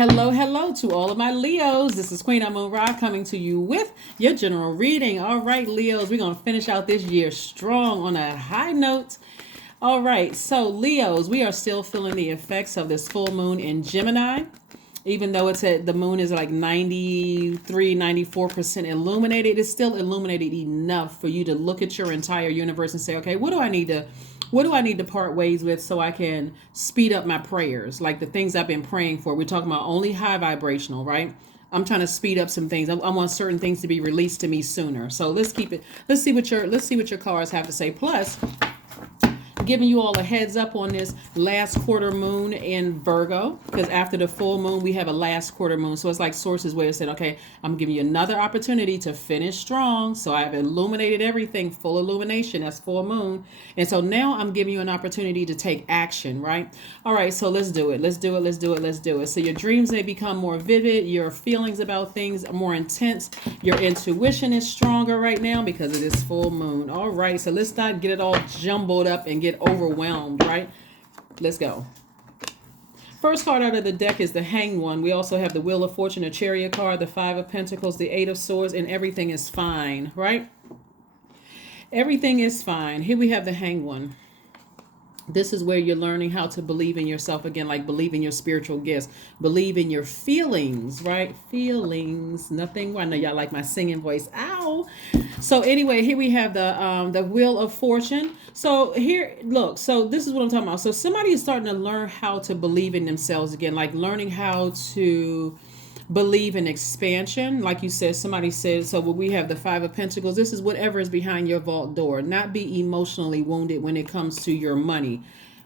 Hello to all of my Leos. This is Queen Amun Ra coming to you with your general reading. All right, Leos, we're going to finish out this year strong on a high note. All right, so Leos, we are still feeling the effects of this full moon in Gemini. Even though the moon is like 94% illuminated, it's still illuminated enough for you to look at your entire universe and say, okay, what do I need to part ways with so I can speed up my prayers? Like the things I've been praying for. We're talking about only high vibrational, right? I'm trying to speed up some things. I want certain things to be released to me sooner. So let's see what your cards have to say. Plus, giving you all a heads up on this last quarter moon in Virgo, because after the full moon we have a last quarter moon. So it's like sources way of saying, okay, I'm giving you another opportunity to finish strong. So I've illuminated everything, full illumination. That's full moon. And so now I'm giving you an opportunity to take action, right? All right, so let's do it. Let's do it. So your dreams may become more vivid. Your feelings about things are more intense. Your intuition is stronger right now because of this full moon. All right, so let's not get it all jumbled up and get overwhelmed, right? Let's go. First card out of the deck is the Hanged One. We also have the Wheel of Fortune, a Chariot card, the Five of Pentacles, the Eight of Swords, and everything is fine, right? Everything is fine. Here we have the Hanged One. This is where you're learning how to believe in yourself again, like believe in your spiritual gifts, believe in your feelings, right? Feelings, nothing. I know y'all like my singing voice. Ow. So anyway, here we have the Wheel of Fortune. So here, look, so this is what I'm talking about. So somebody is starting to learn how to believe in themselves again, like learning how to believe in expansion. Like you said, somebody said, so when we have the Five of Pentacles, this is whatever is behind your vault door. Not be emotionally wounded when it comes to your money.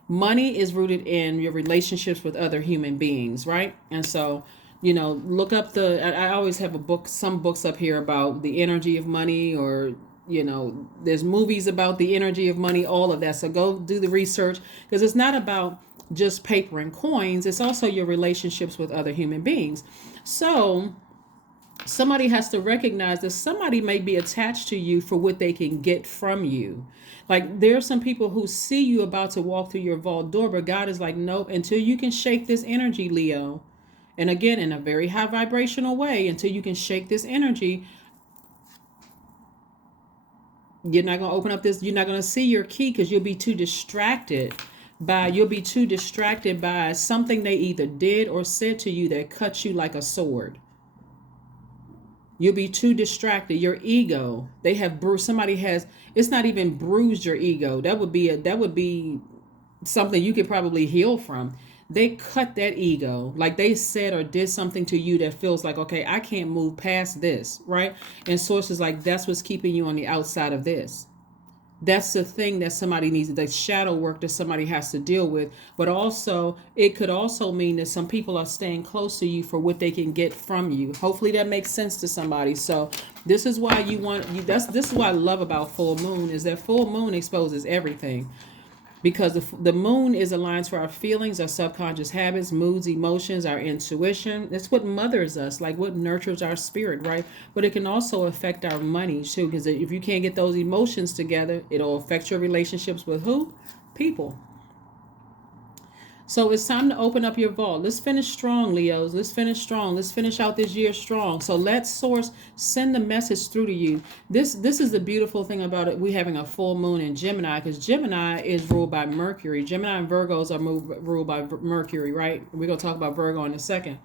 Money is rooted in your relationships with other human beings, right? And so, look up I always have some books up here about the energy of money, or there's movies about the energy of money, all of that. So go do the research, because it's not about just paper and coins. It's also your relationships with other human beings. So somebody has to recognize that somebody may be attached to you for what they can get from you. Like there are some people who see you about to walk through your vault door, but God is like, nope, until you can shake this energy, Leo. And again, in a very high vibrational way, until you can shake this energy, you're not going to open up this. You're not going to see your key, because you'll be too distracted by something they either did or said to you that cuts you like a sword. You'll be too distracted. Your ego, it's not even bruised your ego. That would be something you could probably heal from. They cut that ego, like they said or did something to you that feels like, okay, I can't move past this, right? And sources like, that's what's keeping you on the outside of this. That's the thing that somebody needs, the shadow work that somebody has to deal with. But also, it could also mean that some people are staying close to you for what they can get from you. Hopefully that makes sense to somebody. So this is why this is what I love about full moon, is that full moon exposes everything. Because the moon is aligned to our feelings, our subconscious habits, moods, emotions, our intuition. It's what mothers us, like what nurtures our spirit, right? But it can also affect our money too, because if you can't get those emotions together, it'll affect your relationships with who? People. So it's time to open up your vault. Let's finish strong, Leos. Let's finish strong. Let's finish out this year strong. So let Source send the message through to you. This is the beautiful thing about it. We having a full moon in Gemini, because Gemini is ruled by Mercury. Gemini and Virgos are ruled by Mercury, right? We're going to talk about Virgo in a second.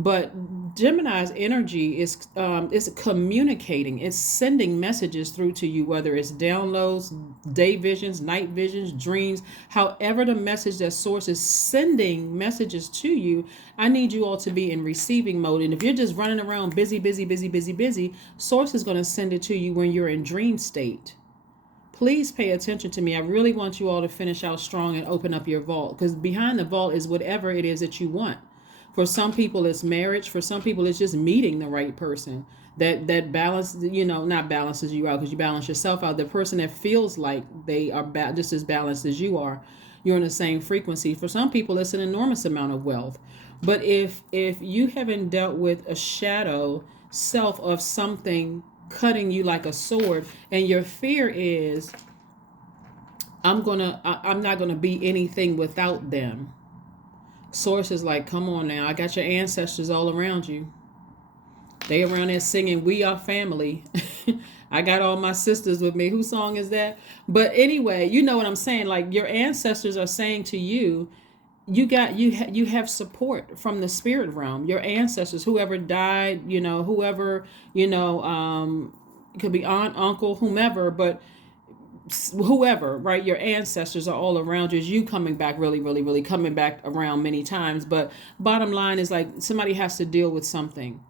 But Gemini's energy is communicating. It's sending messages through to you, whether it's downloads, day visions, night visions, dreams. However, the message that Source is sending messages to you, I need you all to be in receiving mode. And if you're just running around busy, Source is going to send it to you when you're in dream state. Please pay attention to me. I really want you all to finish out strong and open up your vault, because behind the vault is whatever it is that you want. For some people, it's marriage. For some people, it's just meeting the right person that balance, not balances you out, because you balance yourself out. The person that feels like they are just as balanced as you are, you're in the same frequency. For some people, it's an enormous amount of wealth. But if you haven't dealt with a shadow self of something cutting you like a sword, and your fear is, I'm not gonna be anything without them. Source is like, come on now, I got your ancestors all around you. They around there singing "We Are Family." I got all my sisters with me. Whose song is that? But anyway, you know what I'm saying. Like your ancestors are saying to you, you have support from the spirit realm. Your ancestors, whoever died, whoever, it could be aunt, uncle, whomever, but whoever, right? Your ancestors are all around you. Is you coming back, really, really, really coming back around many times. But bottom line is like somebody has to deal with something.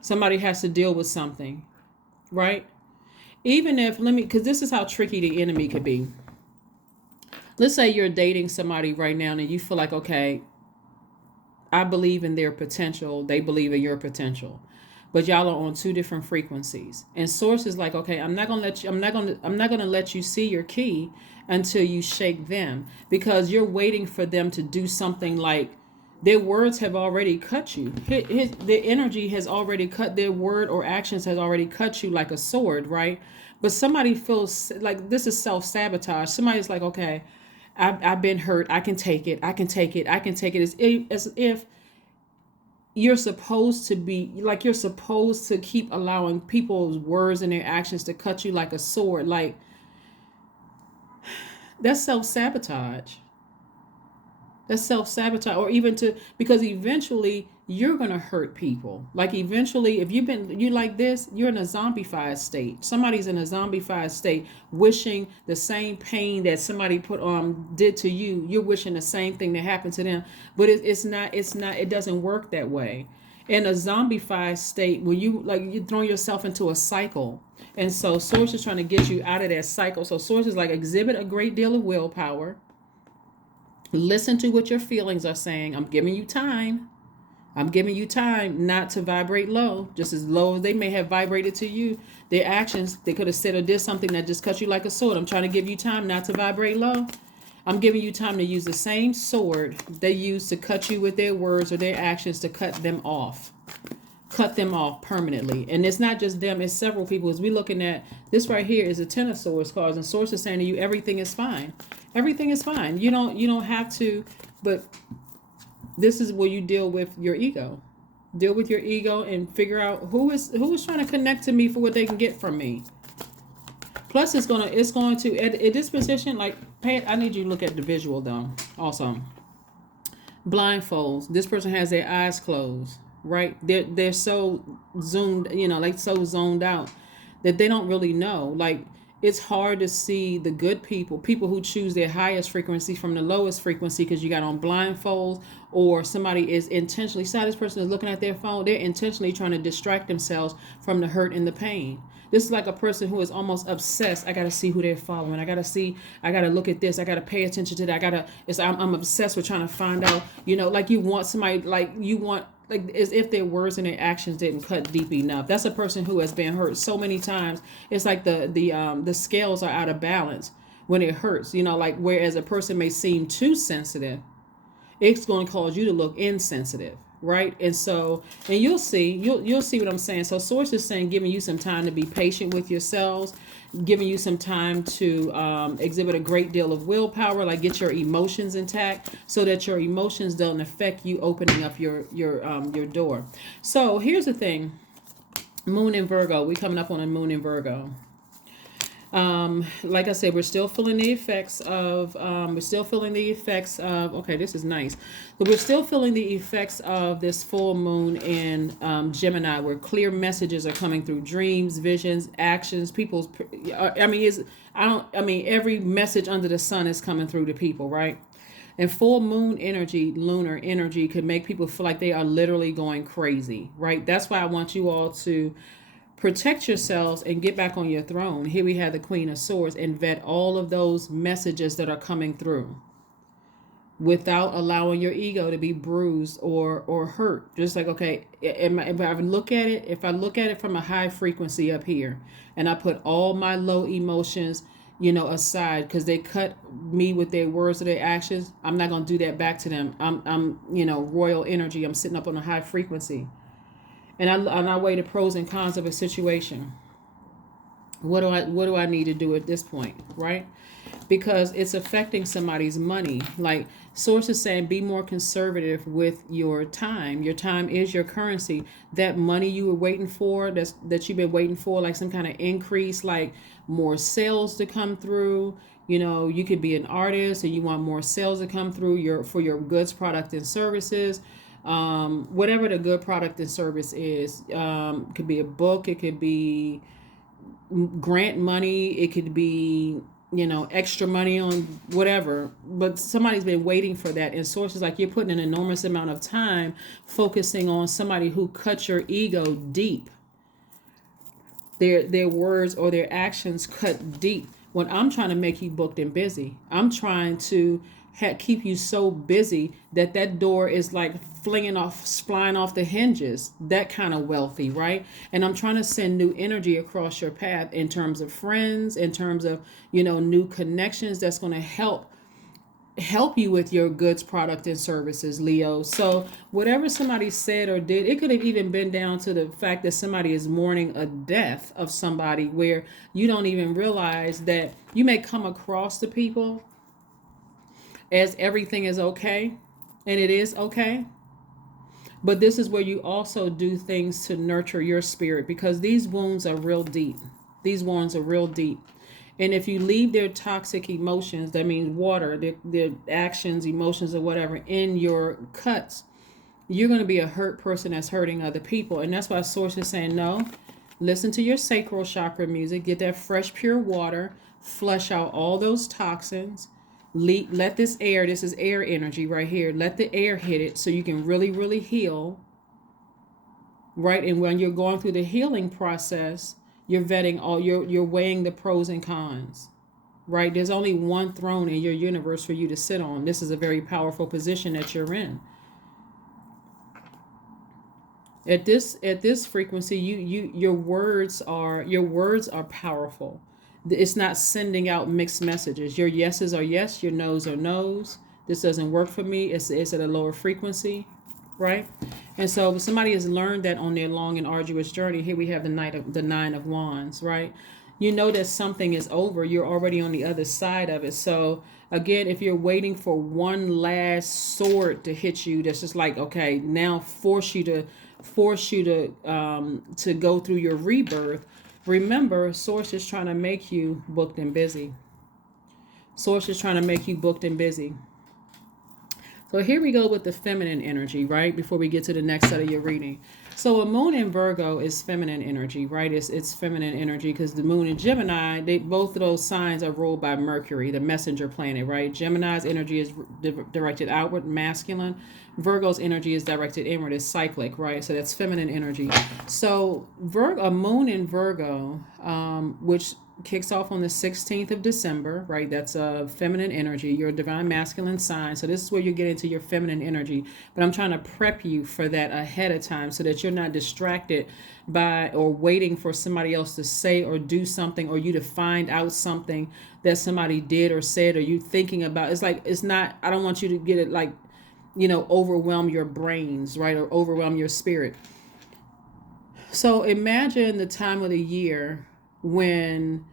Somebody has to deal with something, right? Even if, because this is how tricky the enemy could be. Let's say you're dating somebody right now and you feel like, okay, I believe in their potential. They believe in your potential. But y'all are on two different frequencies. And source is like, okay, I'm not gonna let you see your key until you shake them. Because you're waiting for them to do something like their words have already cut you. Their energy has already cut, their word or actions has already cut you like a sword, right? But somebody feels like this is self-sabotage. Somebody's like, okay, I've been hurt. I can take it. I can take it. I can take it. As if you're supposed to be like, you're supposed to keep allowing people's words and their actions to cut you like a sword. Like, that's self-sabotage. That's self-sabotage. Or even because eventually you're going to hurt people. Like eventually, if you like this, you're in a zombified state. Somebody's in a zombified state, wishing the same pain that somebody did to you. You're wishing the same thing that happened to them. But it doesn't work that way. In a zombified state, when you're throwing yourself into a cycle. And so source is trying to get you out of that cycle. So source is like, exhibit a great deal of willpower. Listen to what your feelings are saying. I'm giving you time. I'm giving you time not to vibrate low, just as low as they may have vibrated to you. Their actions, they could have said or did something that just cut you like a sword. I'm trying to give you time not to vibrate low. I'm giving you time to use the same sword they use to cut you with their words or their actions to cut them off. Cut them off permanently. And it's not just them, it's several people. As we looking at this right here is a Ten of Swords cards, and Source is saying to you, everything is fine. Everything is fine. You don't have to, but this is where you deal with your ego. Deal with your ego and figure out who is trying to connect to me for what they can get from me. Plus it's going to at this position, like, I need you to look at the visual though. Also, blindfolds. This person has their eyes closed. Right? They're so zoomed, like so zoned out that they don't really know. Like, it's hard to see the good people who choose their highest frequency from the lowest frequency, because you got on blindfolds, or somebody is intentionally, so this person is looking at their phone, they're intentionally trying to distract themselves from the hurt and the pain. This is like a person who is almost obsessed. I got to see who they're following. I got to look at this. I got to pay attention to that. I'm obsessed with trying to find out, like you want somebody, like as if their words and their actions didn't cut deep enough. That's a person who has been hurt so many times. It's like the scales are out of balance when it hurts. Like, whereas a person may seem too sensitive, it's going to cause you to look insensitive, right? And so, and you'll see what I'm saying. So Source is saying, giving you some time to be patient with yourselves, giving you some time to exhibit a great deal of willpower, like get your emotions intact so that your emotions don't affect you opening up your door. So here's the thing. Moon in Virgo. We coming up on a Moon in Virgo. Like I said, we're still feeling the effects of, okay, this is nice. But we're still feeling the effects of this full moon in Gemini, where clear messages are coming through dreams, visions, actions, every message under the sun is coming through to people, right? And full moon energy, lunar energy, could make people feel like they are literally going crazy, right? That's why I want you all to protect yourselves and get back on your throne. Here we have the Queen of Swords, and vet all of those messages that are coming through without allowing your ego to be bruised or hurt. Just like, okay, if I look at it from a high frequency up here, and I put all my low emotions, aside, because they cut me with their words or their actions, I'm not going to do that back to them. I'm royal energy. I'm sitting up on a high frequency. And I weigh the pros and cons of a situation. What do I need to do at this point, right? because it's affecting somebody's money. Like source is saying, be more conservative with your time. Your time is your currency. That money you were waiting for, that you've been waiting for, like some kind of increase, like more sales to come through. You know, you could be an artist and you want more sales to come through for your goods, product, and services. Whatever the good product and service is, it could be a book, it could be grant money, it could be, you know, extra money on whatever, but somebody's been waiting for that. And sources like, you're putting an enormous amount of time focusing on somebody who cut your ego deep. Their words or their actions cut deep. When I'm trying to make you booked and busy, I'm trying to keep you so busy that door is like flying off the hinges, that kind of wealthy, right? And I'm trying to send new energy across your path in terms of friends, in terms of, you know, new connections that's going to help you with your goods, product, and services, Leo. So whatever somebody said or did, it could have even been down to the fact that somebody is mourning a death of somebody, where you don't even realize that you may come across the people as everything is okay, and it is okay. But this is where you also do things to nurture your spirit, because these wounds are real deep. These wounds are real deep. And if you leave their toxic emotions, that means water, their actions, emotions, or whatever, in your cuts, you're going to be a hurt person that's hurting other people. And that's why Source is saying, no, listen to your sacral chakra music, get that fresh, pure water, flush out all those toxins. Let this is air energy right here. Let the air hit it so you can really, really heal. Right? And when you're going through the healing process, you're vetting you're weighing the pros and cons. Right? There's only one throne in your universe for you to sit on. This is a very powerful position that you're in. At this frequency, your words are powerful. It's not sending out mixed messages. Your yeses are yes, your no's are no's. This doesn't work for me. It's at a lower frequency, right? And so if somebody has learned that on their long and arduous journey, here we have the Nine of Wands, right? You know that something is over. You're already on the other side of it. So again, if you're waiting for one last sword to hit you, that's just like, okay, now force you to go through your rebirth. Remember, Source is trying to make you booked and busy. Source is trying to make you booked and busy. So here we go with the feminine energy, right? Before we get to the next set of your reading. So a moon in Virgo is feminine energy, right? It's feminine energy because the moon in Gemini, both of those signs are ruled by Mercury, the messenger planet, right? Gemini's energy is directed outward, masculine. Virgo's energy is directed inward, is cyclic, right? So that's feminine energy. So a moon in Virgo, which kicks off on the 16th of December, right? That's a feminine energy, your divine masculine sign. So this is where you get into your feminine energy. But I'm trying to prep you for that ahead of time so that you're not distracted by or waiting for somebody else to say or do something, or you to find out something that somebody did or said, or you thinking about. It's not, I don't want you to get it like, you know, overwhelm your brains, right? Or overwhelm your spirit. So imagine the time of the year when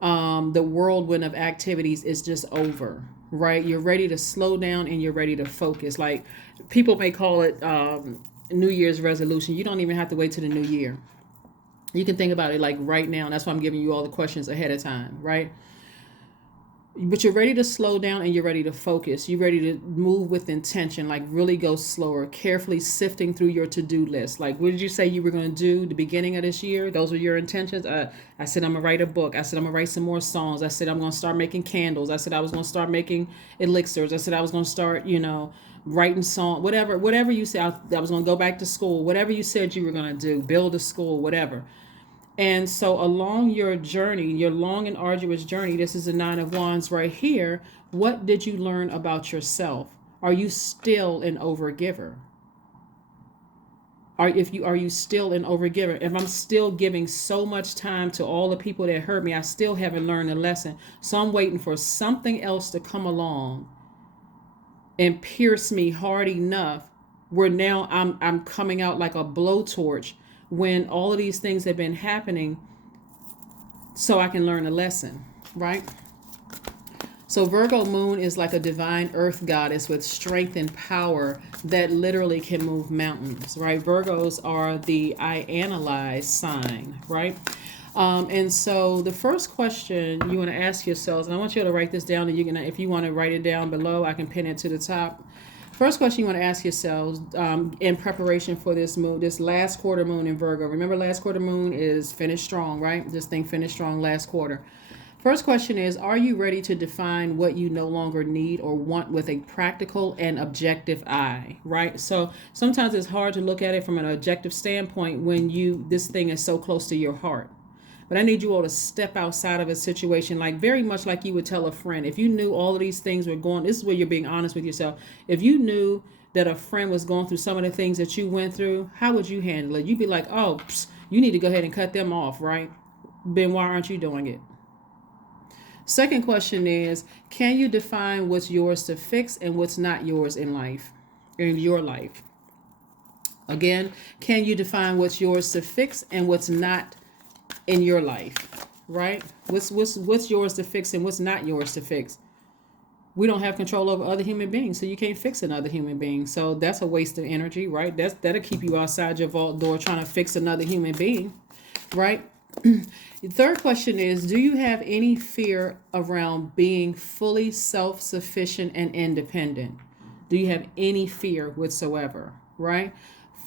the whirlwind of activities is just over, right? You're ready to slow down and you're ready to focus. Like people may call it New Year's resolution. You don't even have to wait till the new year. You can think about it like right now. That's why I'm giving you all the questions ahead of time, right? But you're ready to slow down and you're ready to focus. You're ready to move with intention, like really go slower, carefully sifting through your to-do list. Like, what did you say you were going to do the beginning of this year? Those were your intentions. I said, I'm going to write a book. I said, I'm going to write some more songs. I said, I'm going to start making candles. I said, I was going to start making elixirs. I said, I was going to start, writing song, whatever you said. I was going to go back to school, whatever you said you were going to do, build a school, whatever. And so along your journey, your long and arduous journey, this is the Nine of Wands right here. What did you learn about yourself? Are you still an overgiver? Are you still an overgiver? If I'm still giving so much time to all the people that hurt me, I still haven't learned a lesson. So I'm waiting for something else to come along and pierce me hard enough where now I'm coming out like a blowtorch when all of these things have been happening so I can learn a lesson, right? So Virgo moon is like a divine earth goddess with strength and power that literally can move mountains, right? Virgos are the I analyze sign, right? And so the first question you want to ask yourselves, and I want you to write this down, and you can, if you want to write it down below, I can pin it to the top. First question you want to ask yourselves in preparation for this moon, this last quarter moon in Virgo. Remember, last quarter moon is finish strong, right? This thing finished strong last quarter. First question is, are you ready to define what you no longer need or want with a practical and objective eye, right? So sometimes it's hard to look at it from an objective standpoint when this thing is so close to your heart. But I need you all to step outside of a situation, like very much like you would tell a friend. If you knew all of these things were going, this is where you're being honest with yourself. If you knew that a friend was going through some of the things that you went through, how would you handle it? You'd be like, oh, you need to go ahead and cut them off, right? Then why aren't you doing it? Second question is, can you define what's yours to fix and what's not yours in life, in your life? Again, can you define what's yours to fix and what's not in your life, right? What's yours to fix and what's not yours to fix? We don't have control over other human beings, so you can't fix another human being. So that's a waste of energy, right? That'll keep you outside your vault door trying to fix another human being, right? The third question is, do you have any fear around being fully self-sufficient and independent? Do you have any fear whatsoever, right?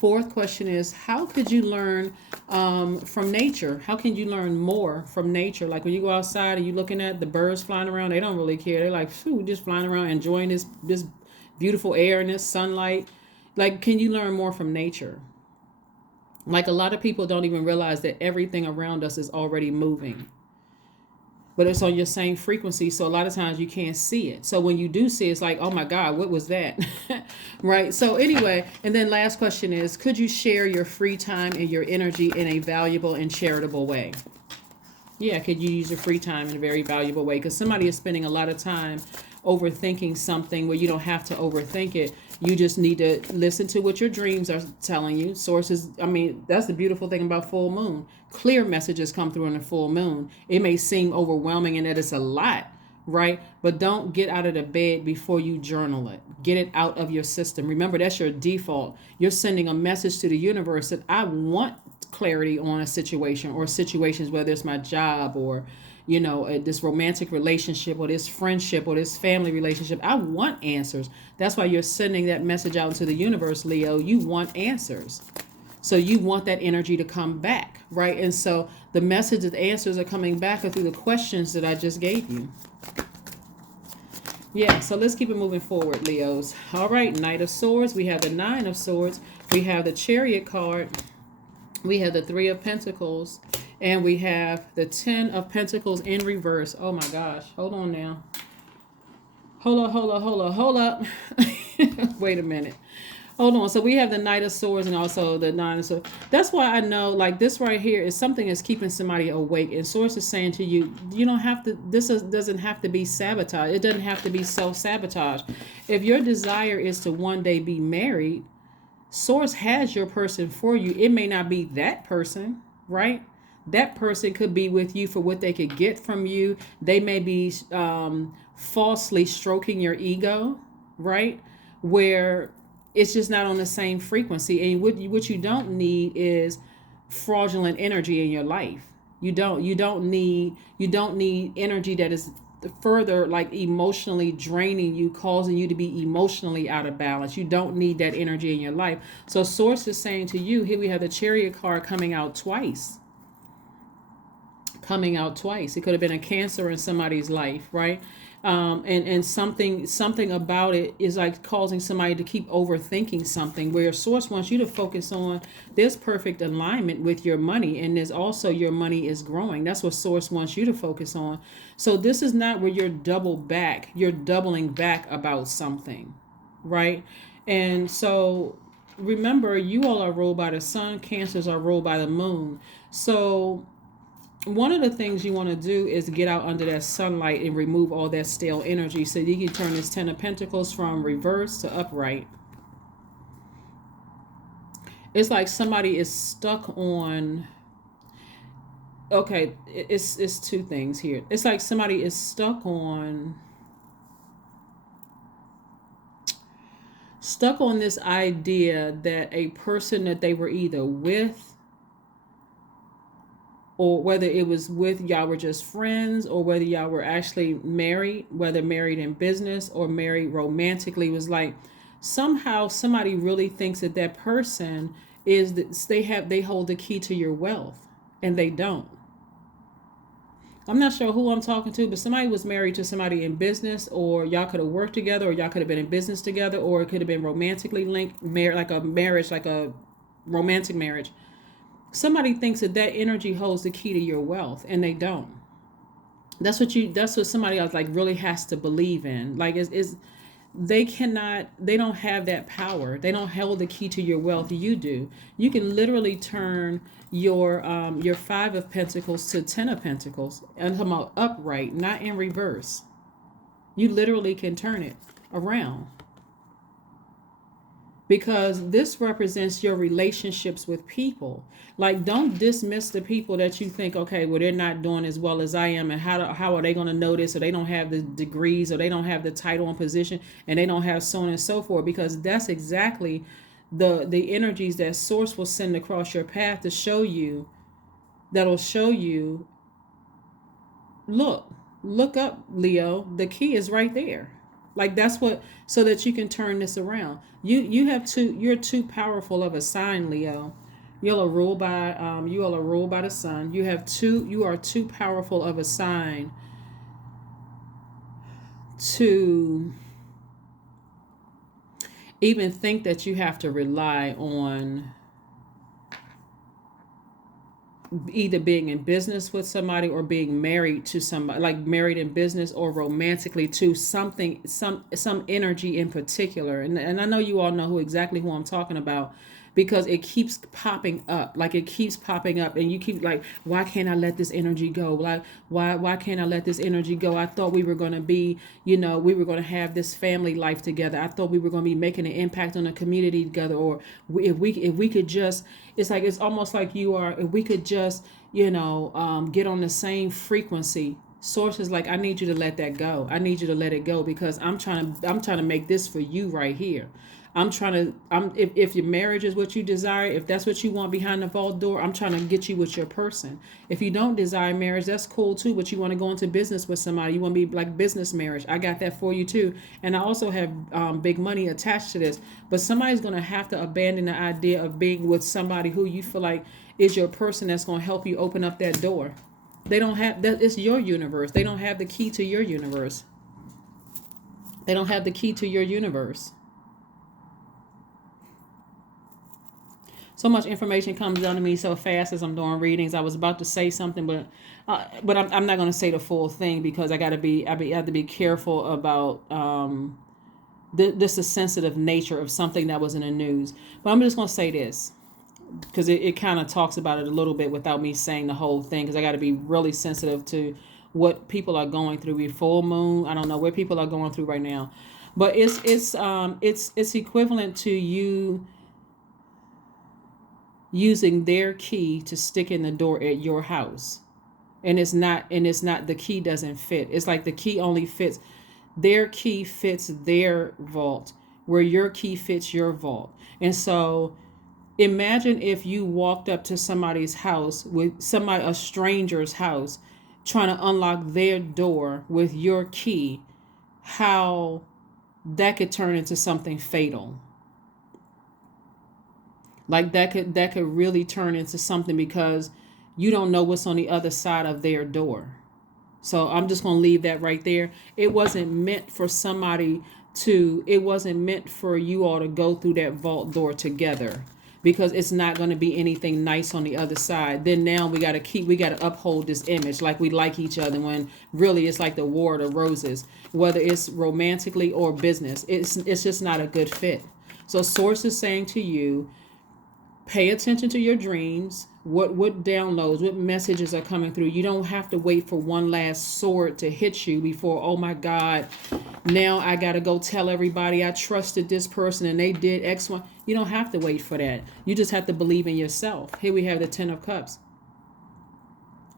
Fourth question is, how could you learn from nature? How can you learn more from nature? Like when you go outside and you're looking at the birds flying around, they don't really care. They're like, phew, just flying around, enjoying this beautiful air and this sunlight. Like, can you learn more from nature? Like a lot of people don't even realize that everything around us is already moving. But it's on your same frequency, so a lot of times you can't see it. So when you do see it, it's like, oh my God, what was that? Right? So anyway, and then last question is, could you share your free time and your energy in a valuable and charitable way? Yeah, could you use your free time in a very valuable way? Because somebody is spending a lot of time overthinking something where you don't have to overthink it. You just need to listen to what your dreams are telling you. Sources, I mean, that's the beautiful thing about full moon. Clear messages come through in the full moon. It may seem overwhelming and that it's a lot, right? But don't get out of the bed before you journal it. Get it out of your system. Remember, that's your default. You're sending a message to the universe that I want clarity on a situation or situations, whether it's my job or this romantic relationship or this friendship or this family relationship. I want answers. That's why you're sending that message out into the universe, Leo. You want answers. So you want that energy to come back, right? And so the message that the answers are coming back are through the questions that I just gave you. Yeah, so let's keep it moving forward, Leos. All right, Knight of Swords. We have the Nine of Swords. We have the Chariot card. We have the Three of Pentacles. And we have the 10 of Pentacles in reverse. Oh my gosh. Hold on now. Hold up. Wait a minute. Hold on. So we have the Knight of Swords and also the Nine of Swords. That's why I know, like, this right here is something that's keeping somebody awake. And Source is saying to you, you don't have to, doesn't have to be sabotage. It doesn't have to be self-sabotage. If your desire is to one day be married, Source has your person for you. It may not be that person, right? That person could be with you for what they could get from you. They may be falsely stroking your ego, right? Where it's just not on the same frequency. And what you don't need is fraudulent energy in your life. You don't need energy that is further like emotionally draining you, causing you to be emotionally out of balance. You don't need that energy in your life. So Source is saying to you, here we have the Chariot card coming out twice. It could have been a Cancer in somebody's life, right? And something about it is like causing somebody to keep overthinking something, where Source wants you to focus on this perfect alignment with your money, and there's also your money is growing. That's what Source wants you to focus on. So this is not where you're doubling back about something, right? And so remember, you all are ruled by the sun. Cancers are ruled by the moon. So one of the things you want to do is get out under that sunlight and remove all that stale energy so you can turn this 10 of Pentacles from reverse to upright. It's like somebody is stuck on, okay, it's two things here. It's like somebody is stuck on stuck on this idea that a person that they were either with, or whether it was with y'all were just friends, or whether y'all were actually married, whether married in business or married romantically, was like somehow somebody really thinks that that person is that they hold the key to your wealth, and they don't. I'm not sure who I'm talking to, but somebody was married to somebody in business, or y'all could have worked together, or y'all could have been in business together, or it could have been romantically linked, like a marriage, like a romantic marriage. Somebody thinks that that energy holds the key to your wealth, and they don't. That's what somebody else like really has to believe in. Like is they cannot, they don't have that power. They don't hold the key to your wealth. You do. You can literally turn your 5 of Pentacles to 10 of Pentacles. And I'm talking about upright, not in reverse. You literally can turn it around, because this represents your relationships with people. Like, don't dismiss the people that you think, okay, well, they're not doing as well as I am, and how are they going to know this, or they don't have the degrees, or they don't have the title and position, and they don't have so on and so forth, because that's exactly the energies that source will send across your path to show you, that'll show you, look up, Leo, the key is right there. Like, that's what, so that you can turn this around. You're too powerful of a sign, Leo. You all are ruled by the sun. You are too powerful of a sign to even think that you have to rely on either being in business with somebody, or being married to somebody, like married in business or romantically to something, some energy in particular. And I know you all know who I'm talking about, because it keeps popping up. Like, it keeps popping up, and you keep like, why can't I let this energy go? Like, why can't I let this energy go? I thought we were going to be, we were going to have this family life together. I thought we were going to be making an impact on the community together. Or if we could just, it's like, it's almost like if we could just, get on the same frequency. Source is like, I need you to let that go. I need you to let it go, because I'm trying to make this for you right here. If your marriage is what you desire, if that's what you want behind the vault door, I'm trying to get you with your person. If you don't desire marriage, that's cool too, but you want to go into business with somebody, you want to be like business marriage, I got that for you too. And I also have big money attached to this. But somebody's going to have to abandon the idea of being with somebody who you feel like is your person, that's going to help you open up that door. They don't have that. It's your universe. They don't have the key to your universe. They don't have the key to your universe. So much information comes down to me so fast as I'm doing readings. I was about to say something, but I'm not going to say the full thing, because I have to be careful about this is sensitive nature of something that was in the news. But I'm just going to say this, because it kind of talks about it a little bit without me saying the whole thing, because I got to be really sensitive to what people are going through. With full moon, I don't know where people are going through right now, but it's equivalent to you using their key to stick in the door at your house, and it's not the key doesn't fit. It's like the key only fits, their key fits their vault, where your key fits your vault. And so imagine if you walked up to somebody's house, a stranger's house, trying to unlock their door with your key, how that could turn into something fatal. Like, that could really turn into something, because you don't know what's on the other side of their door. So I'm just going to leave that right there. It wasn't meant for you all to go through that vault door together, because it's not going to be anything nice on the other side. Then now we got to uphold this image like we like each other, when really it's like the War of the Roses, whether it's romantically or business. It's just not a good fit. So Source is saying to you, pay attention to your dreams. What downloads, what messages are coming through. You don't have to wait for one last sword to hit you before, oh my God, now I got to go tell everybody I trusted this person and they did X, Y. You don't have to wait for that. You just have to believe in yourself. Here we have the 10 of Cups.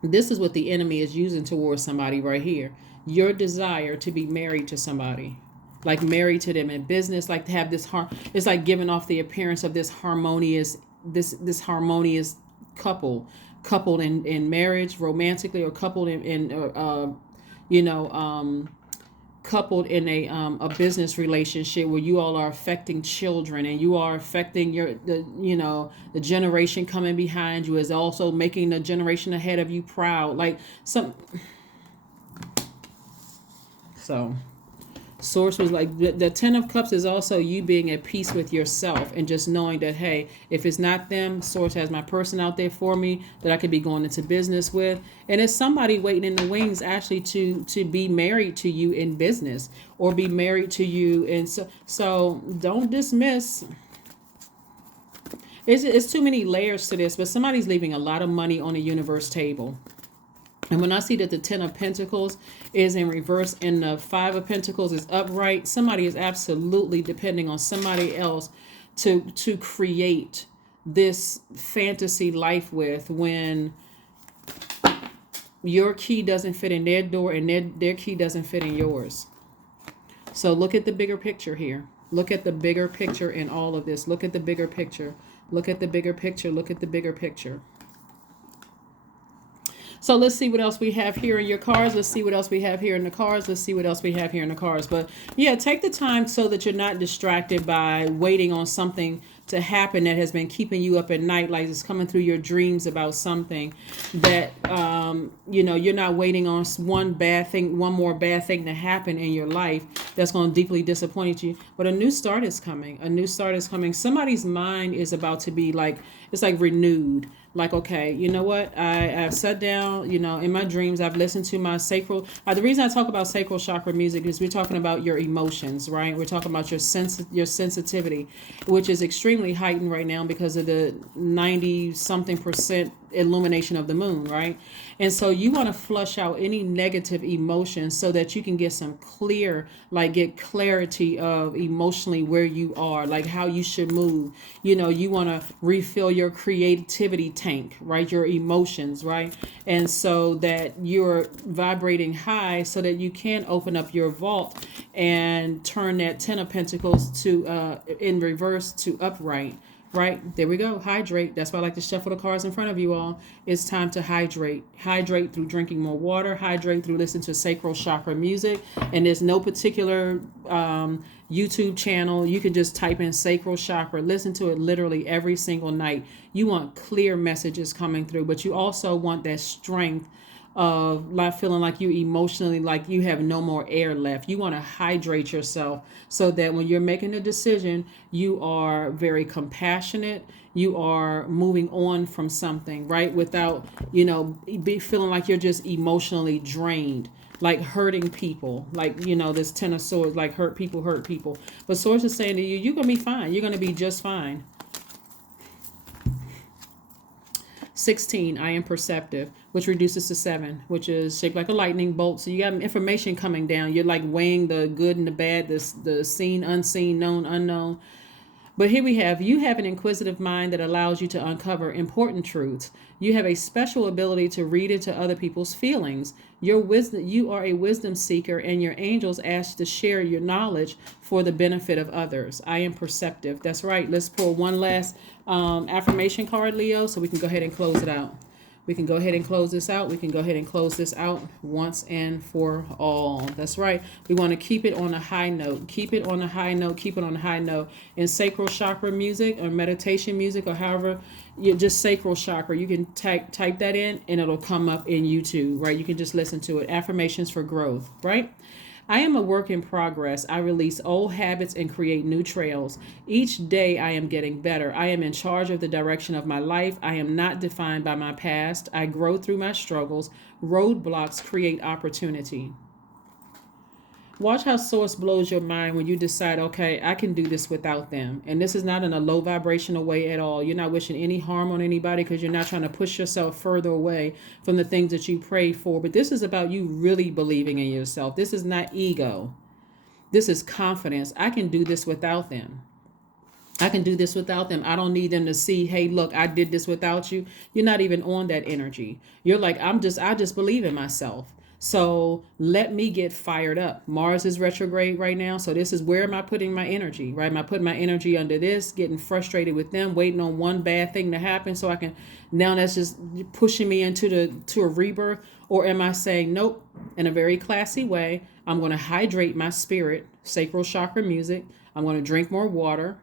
This is what the enemy is using towards somebody right here. Your desire to be married to somebody. like married to them in business, like to have this it's like giving off the appearance of this harmonious, this harmonious coupled in marriage romantically, or coupled you know coupled in a business relationship where you all are affecting children, and you are affecting the generation coming behind you, is also making the generation ahead of you proud, like some. So Source was like, the Ten of Cups is also you being at peace with yourself and just knowing that, hey, if it's not them, Source has my person out there for me that I could be going into business with. And it's somebody waiting in the wings actually to be married to you in business, or be married to you. And so don't dismiss. It's too many layers to this, but somebody's leaving a lot of money on the universe table. And when I see that the Ten of Pentacles is in reverse and the Five of Pentacles is upright, somebody is absolutely depending on somebody else to create this fantasy life with, when your key doesn't fit in their door and their key doesn't fit in yours. So look at the bigger picture here. Look at the bigger picture in all of this. Look at the bigger picture. Look at the bigger picture. Look at the bigger picture. So let's see what else we have here in your cards. Let's see what else we have here in the cards. Let's see what else we have here in the cards. But yeah, take the time so that you're not distracted by waiting on something to happen that has been keeping you up at night, like it's coming through your dreams about something that you're not waiting on one more bad thing to happen in your life that's going to deeply disappoint you. But a new start is coming. A new start is coming. Somebody's mind is about to be like, it's like renewed. Like, okay, you know what? I've sat down, in my dreams, I've listened to my sacral. The reason I talk about sacral chakra music is we're talking about your emotions, right? We're talking about your sensitivity, which is extremely heightened right now because of the 90-something% illumination of the moon, right? And so you want to flush out any negative emotions so that you can get some get clarity of emotionally where you are, like how you should move. You want to refill your creativity tank, right? Your emotions, right? And so that you're vibrating high so that you can open up your vault and turn that Ten of Pentacles to in reverse to upright. Right, there we go. Hydrate. That's why I like to shuffle the cards in front of you all. It's time to hydrate. Hydrate through drinking more water. Hydrate through listening to sacral chakra music. And there's no particular YouTube channel. You can just type in sacral chakra. Listen to it literally every single night. You want clear messages coming through, but you also want that strength of not feeling like you emotionally, like you have no more air left. You want to hydrate yourself so that when you're making a decision, you are very compassionate. You are moving on from something, right? Without, be feeling like you're just emotionally drained, like hurting people, like, this Ten of Swords, like hurt people. But Swords is saying to you, you're going to be fine. You're going to be just fine. 16, I am perceptive, which reduces to 7, which is shaped like a lightning bolt. So you got information coming down. You're like weighing the good and the bad, the seen, unseen, known, unknown. But here we have, you have an inquisitive mind that allows you to uncover important truths. You have a special ability to read into other people's feelings. You are a wisdom seeker, and your angels ask to share your knowledge for the benefit of others. I am perceptive. That's right. Let's pull one last affirmation card, Leo, so we can go ahead and close it out. We can go ahead and close this out. We can go ahead and close this out once and for all. That's right. We want to keep it on a high note. Keep it on a high note. Keep it on a high note. In sacral chakra music or meditation music or however, just sacral chakra, you can type that in and it'll come up in YouTube, right? You can just listen to it. Affirmations for growth, right? I am a work in progress. I release old habits and create new trails. Each day I am getting better. I am in charge of the direction of my life. I am not defined by my past. I grow through my struggles. Roadblocks create opportunity. Watch how Source blows your mind when you decide, okay, I can do this without them. And this is not in a low vibrational way at all. You're not wishing any harm on anybody because you're not trying to push yourself further away from the things that you pray for. But this is about you really believing in yourself. This is not ego. This is confidence. I can do this without them. I can do this without them. I don't need them to see, hey, look, I did this without you. You're not even on that energy. You're like, I just believe in myself. So let me get fired up. Mars is retrograde right now. So this is, where am I putting my energy, right? Am I putting my energy under this, getting frustrated with them, waiting on one bad thing to happen so I can, now that's just pushing me to a rebirth? Or am I saying, nope, in a very classy way, I'm going to hydrate my spirit, sacral chakra music. I'm going to drink more water.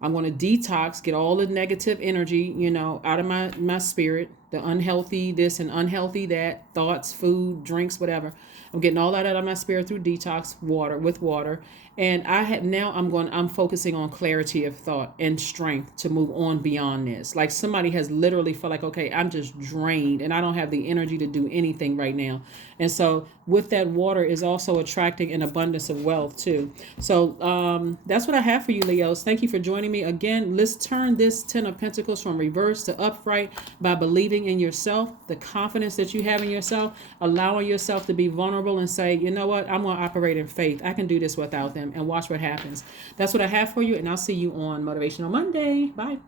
I'm going to detox, get all the negative energy, out of my spirit, the unhealthy this and unhealthy that, thoughts, food, drinks, whatever. I'm getting all that out of my spirit through detox water. And I'm focusing on clarity of thought and strength to move on beyond this. Like somebody has literally felt like, okay, I'm just drained and I don't have the energy to do anything right now. And so with that, water is also attracting an abundance of wealth too. So that's what I have for you, Leos. Thank you for joining me again. Let's turn this 10 of Pentacles from reverse to upright by believing in yourself, the confidence that you have in yourself, allowing yourself to be vulnerable and say, you know what, I'm going to operate in faith. I can do this without them, and watch what happens. That's what I have for you, and I'll see you on Motivational Monday. Bye.